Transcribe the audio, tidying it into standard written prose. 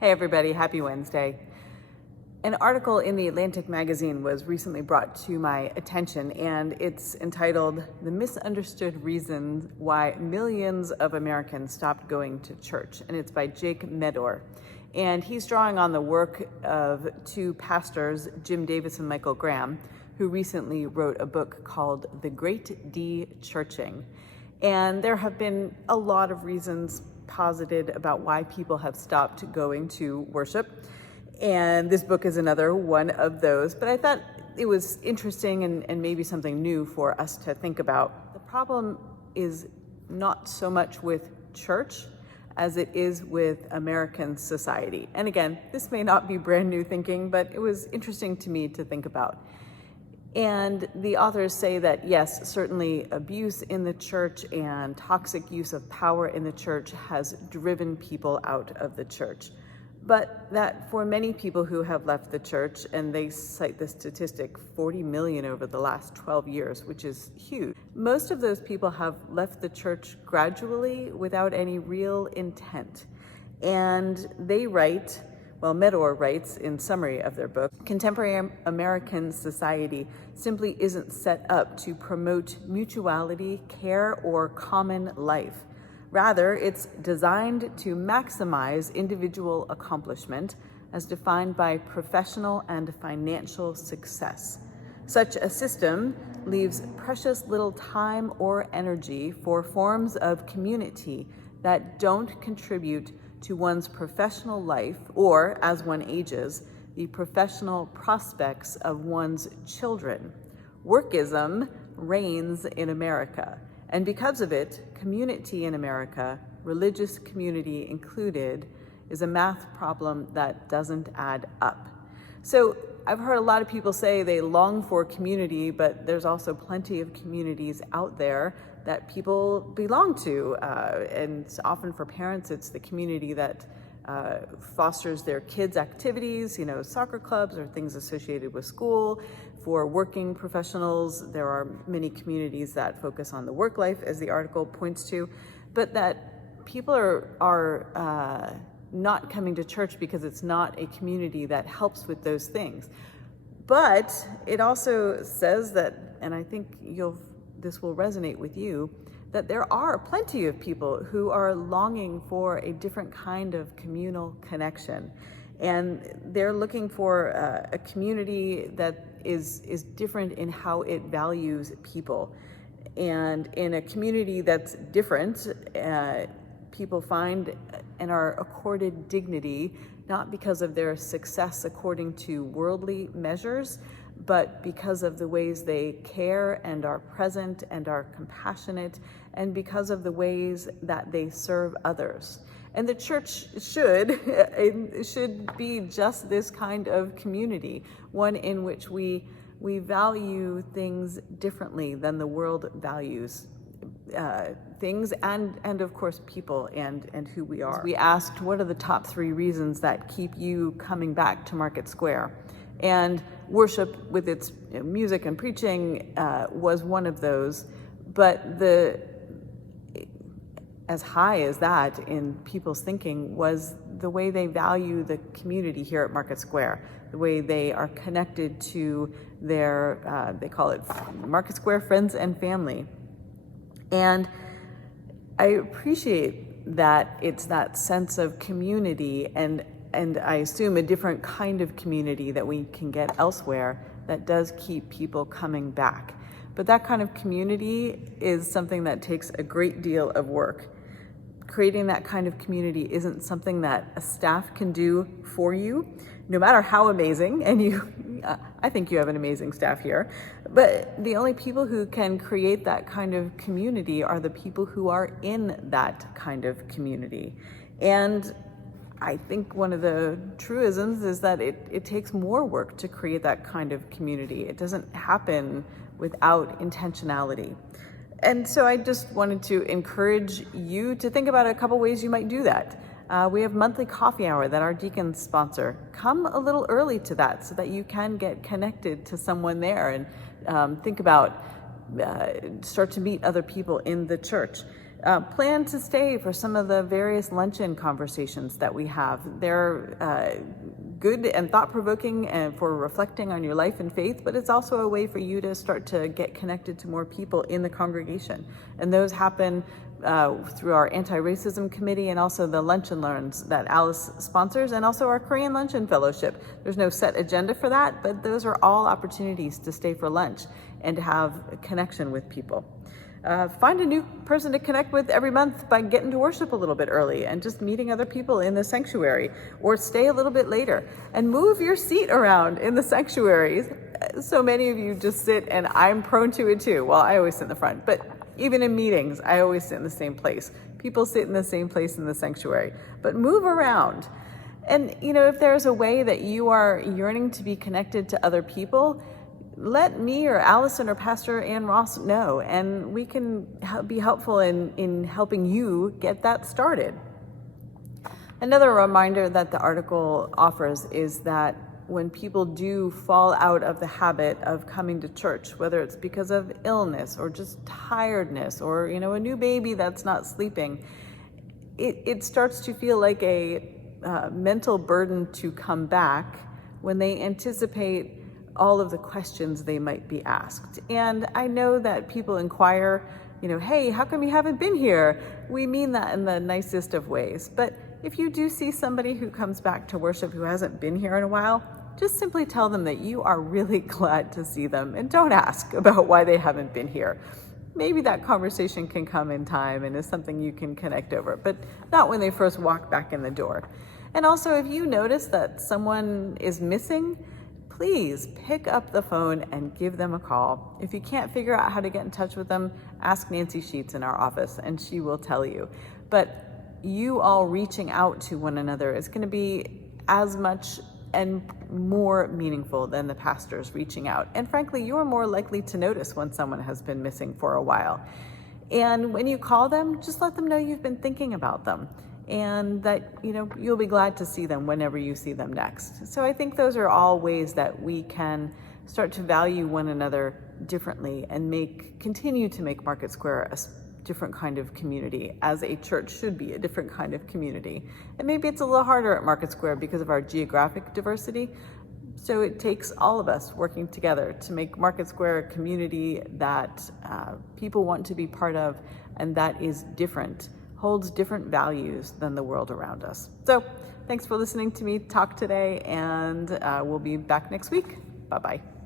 Hey everybody, happy Wednesday. An article in the Atlantic magazine was recently brought to my attention, and it's entitled "The Misunderstood Reasons Why Millions of Americans Stopped Going to Church," and it's by Jake Medor. And he's drawing on the work of two pastors, Jim Davis and Michael Graham, who recently wrote a book called The Great De-Churching. And there have been a lot of reasons posited about why people have stopped going to worship. And this book is another one of those. But I thought it was interesting and maybe something new for us to think about. The problem is not so much with church as it is with American society. And again, this may not be brand new thinking, but it was interesting to me to think about. And the authors say that, yes, certainly abuse in the church and toxic use of power in the church has driven people out of the church. But that for many people who have left the church, and they cite the statistic 40 million over the last 12 years, which is huge, most of those people have left the church gradually without any real intent. And they write, Medor writes in summary of their book, contemporary American society simply isn't set up to promote mutuality, care, or common life. Rather, it's designed to maximize individual accomplishment as defined by professional and financial success. Such a system leaves precious little time or energy for forms of community that don't contribute to one's professional life or, as one ages, the professional prospects of one's children. Workism reigns in America, and because of it, community in America, religious community included, is a math problem that doesn't add up. So I've heard a lot of people say they long for community, but there's also plenty of communities out there that people belong to. And often for parents, it's the community that fosters their kids' activities, soccer clubs or things associated with school. For working professionals, there are many communities that focus on the work life, as the article points to, but that people are not coming to church because it's not a community that helps with those things. But it also says that, and I think this will resonate with you, that there are plenty of people who are longing for a different kind of communal connection. And they're looking for a community that is different in how it values people. And in a community that's different, people find and are accorded dignity, not because of their success according to worldly measures, but because of the ways they care and are present and are compassionate, and because of the ways that they serve others. And the church should be just this kind of community, one in which we value things differently than the world values things, and of course people and who we are. We asked, what are the top 3 reasons that keep you coming back to Market Square? And worship with its music and preaching was one of those, but as high as that in people's thinking was the way they value the community here at Market Square, the way they are connected to their, they call it Market Square friends and family. And I appreciate that it's that sense of community and I assume a different kind of community that we can get elsewhere that does keep people coming back. But that kind of community is something that takes a great deal of work. Creating that kind of community isn't something that a staff can do for you, no matter how amazing, and I think you have an amazing staff here, but the only people who can create that kind of community are the people who are in that kind of community. And I think one of the truisms is that it takes more work to create that kind of community. It doesn't happen without intentionality. And so I just wanted to encourage you to think about a couple ways you might do that. We have monthly coffee hour that our deacons sponsor. Come a little early to that so that you can get connected to someone there and think about, start to meet other people in the church. Plan to stay for some of the various luncheon conversations that we have. They're good and thought-provoking and for reflecting on your life and faith, but it's also a way for you to start to get connected to more people in the congregation. And those happen through our anti-racism committee and also the lunch and learns that Alice sponsors, and also our Korean Luncheon Fellowship. There's no set agenda for that, but those are all opportunities to stay for lunch and to have a connection with people. Find a new person to connect with every month by getting to worship a little bit early and just meeting other people in the sanctuary, or stay a little bit later and move your seat around in the sanctuaries. So many of you just sit, and I'm prone to it too. Well, I always sit in the front, but even in meetings, I always sit in the same place. People sit in the same place in the sanctuary, but move around. And if there's a way that you are yearning to be connected to other people, let me or Allison or Pastor Ann Ross know, and we can be helpful in helping you get that started. Another reminder that the article offers is that when people do fall out of the habit of coming to church, whether it's because of illness or just tiredness or a new baby that's not sleeping, it starts to feel like a mental burden to come back when they anticipate all of the questions they might be asked. And I know that people inquire, hey, how come you haven't been here? We mean that in the nicest of ways. But if you do see somebody who comes back to worship who hasn't been here in a while, just simply tell them that you are really glad to see them, and don't ask about why they haven't been here. Maybe that conversation can come in time and is something you can connect over, but not when they first walk back in the door. And also, if you notice that someone is missing, please pick up the phone and give them a call. If you can't figure out how to get in touch with them, ask Nancy Sheets in our office and she will tell you. But you all reaching out to one another is going to be as much and more meaningful than the pastors reaching out. And frankly, you're more likely to notice when someone has been missing for a while. And when you call them, just let them know you've been thinking about them, and that you'll be glad to see them whenever you see them next. So I think those are all ways that we can start to value one another differently and continue to make Market Square a different kind of community, as a church should be a different kind of community. And maybe it's a little harder at Market Square because of our geographic diversity. So it takes all of us working together to make Market Square a community that people want to be part of, and that is different, holds different values than the world around us. So thanks for listening to me talk today, and we'll be back next week. Bye-bye.